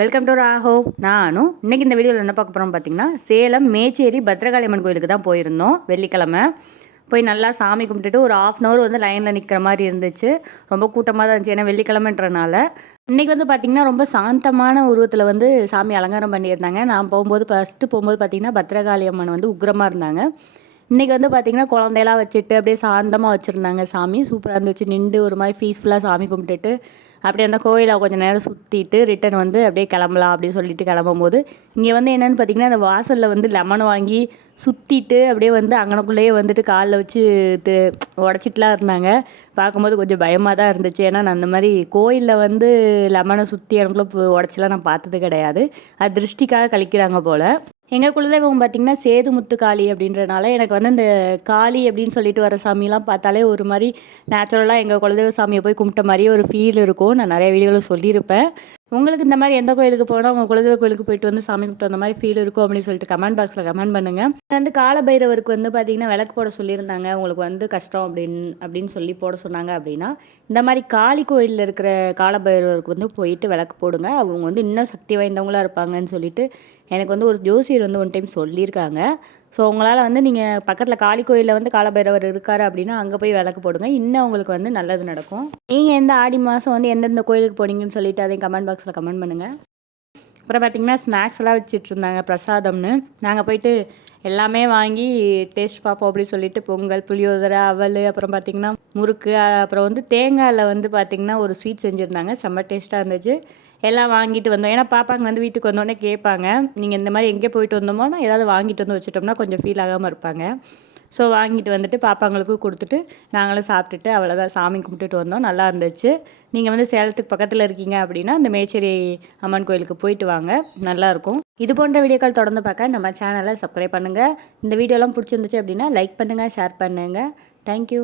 Welcome to ராஹோ நானும் இன்றைக்கி இந்த வீடியோவில் என்ன பார்க்க போகிறோம் பார்த்தீங்கன்னா சேலம் மேச்சேரி பத்ரகாளி அம்மன் கோயிலுக்கு தான் போயிருந்தோம் வெள்ளிக்கிழமை. போய் நல்லா சாமி கும்பிட்டுட்டு ஒரு ஆஃப் அன் ஹவர் வந்து லைனில் நிற்கிற மாதிரி இருந்துச்சு. ரொம்ப கூட்டமாக தான் இருந்துச்சு. ஏன்னா வெள்ளிக்கிழமைன்றனால. இன்றைக்கி வந்து பார்த்திங்கன்னா ரொம்ப சாந்தமான உருவத்தில் வந்து சாமி அலங்காரம் பண்ணியிருந்தாங்க. நான் போகும்போது ஃபஸ்ட்டு போகும்போது பார்த்திங்கன்னா பத்ரகாளி அம்மன் வந்து உக்ரமாக இருந்தாங்க. இன்றைக்கி வந்து பார்த்திங்கன்னா குழந்தையெல்லாம் வச்சுட்டு அப்படியே சாந்தமாக வச்சுருந்தாங்க. சாமி சூப்பராக இருந்துச்சு. நின்று ஒரு மாதிரி பீஸ்ஃபுல்லாக சாமி கும்பிட்டுட்டு அப்படியே அந்த கோயிலை கொஞ்சம் நேரம் சுற்றிட்டு ரிட்டன் வந்து அப்படியே கிளம்பலாம் அப்படின்னு சொல்லிட்டு கிளம்பும்போது இங்கே வந்து என்னென்னு பார்த்தீங்கன்னா அந்த வாசலில் வந்து லெமன் வாங்கி சுற்றிட்டு அப்படியே வந்து அங்கனக்குள்ளேயே வந்துட்டு காலில் வச்சு து உடச்சிட்டுலாம் இருந்தாங்க. பார்க்கும்போது கொஞ்சம் பயமாக தான் இருந்துச்சு. ஏன்னா நான் அந்த மாதிரி கோயிலில் வந்து லெமனை சுற்றி எனக்குள்ளே உடச்சிலாம் நான் பார்த்தது கிடையாது. அது திருஷ்டிக்காக கழிக்கிறாங்க போல். எங்கள் குலதெய்வம் பார்த்திங்கன்னா சேதுமுத்து காளி அப்படின்றனால எனக்கு வந்து இந்த காளி அப்படின்னு சொல்லிட்டு வர சாமிலாம் பார்த்தாலே ஒரு மாதிரி நேச்சுரலாக எங்கள் குலதெய்வ சாமியை போய் கும்பிட்ட மாதிரியே ஒரு ஃபீல் இருக்கும். நான் நிறைய வீடியோவில் சொல்லியிருப்பேன். உங்களுக்கு இந்த மாதிரி எந்த கோயிலுக்கு போனால் உங்கள் குலதெய்வ கோயிலுக்கு போயிட்டு வந்து சாமி கும்பிட்டு வந்த மாதிரி ஃபீல் இருக்கும் அப்படின்னு சொல்லிட்டு கமெண்ட் பாக்ஸில் கமெண்ட் பண்ணுங்கள் வந்து காலபைரவருக்கு வந்து பார்த்தீங்கன்னா விளக்கு போட சொல்லியிருந்தாங்க. உங்களுக்கு வந்து கஷ்டம் அப்படின்னு அப்படின்னு சொல்லி போட சொன்னாங்க அப்படின்னா இந்த மாதிரி காளி கோயிலில் இருக்கிற காலபைரவருக்கு வந்து போயிட்டு விளக்கு போடுங்க. அவங்க வந்து இன்னும் சக்தி வாய்ந்தவங்களாக இருப்பாங்கன்னு சொல்லிட்டு எனக்கு வந்து ஒரு ஜோசியர் வந்து ஒன் டைம் சொல்லியிருக்காங்க. ஸோ உங்களால் வந்து நீங்கள் பக்கத்தில் காளி கோயிலில் வந்து காலபைரவர் இருக்கார் அப்படின்னா அங்கே போய் விளக்கு போடுங்க. இன்னும் உங்களுக்கு வந்து நல்லது நடக்கும். நீங்கள் எந்த ஆடி மாதம் வந்து எந்தெந்த கோயிலுக்கு போனீங்கன்னு சொல்லிட்டு அதையும் கமெண்ட் பாக்ஸில் கமெண்ட் பண்ணுங்கள் அப்புறம் பார்த்திங்கன்னா ஸ்நாக்ஸ் எல்லாம் வச்சிட்ருந்தாங்க பிரசாதம்னு. நாங்கள் போயிட்டு எல்லாமே வாங்கி டேஸ்ட் பார்ப்போம் அப்படின்னு சொல்லிட்டு பொங்கல் புளியோதரை அவல் அப்புறம் பார்த்திங்கன்னா முறுக்கு அப்புறம் வந்து தேங்காயில் வந்து பார்த்திங்கன்னா ஒரு ஸ்வீட் செஞ்சுருந்தாங்க. செம்ம டேஸ்ட்டாக இருந்துச்சு. எல்லாம் வாங்கிட்டு வந்தோம். ஏன்னா பாப்பாங்க வந்து வீட்டுக்கு வந்தோடனே கேட்பாங்க நீங்கள் இந்த மாதிரி எங்கே போயிட்டு வந்தோமோனா ஏதாவது வாங்கிட்டு வந்து வச்சுட்டோம்னா கொஞ்சம் ஃபீல் ஆகாமல் இருப்பாங்க. ஸோ வாங்கிட்டு வந்துட்டு பாப்பாங்களுக்கும் கொடுத்துட்டு நாங்களும் சாப்பிட்டுட்டு அவ்வளோதான் சாமி கும்பிட்டுட்டு வந்தோம். நல்லா இருந்துச்சு. நீங்கள் வந்து சேலத்துக்கு பக்கத்தில் இருக்கீங்க அப்படின்னா இந்த மேச்சேரி அம்மன் கோயிலுக்கு போயிட்டு வாங்க. நல்லாயிருக்கும் இது போன்ற வீடியோக்கள் தொடர்ந்து பார்க்க நம்ம சேனலை சப்ஸ்கிரைப் பண்ணுங்கள் இந்த வீடியோலாம் பிடிச்சிருந்துச்சு அப்படின்னா லைக் பண்ணுங்கள் ஷேர் பண்ணுங்கள் தேங்க்யூ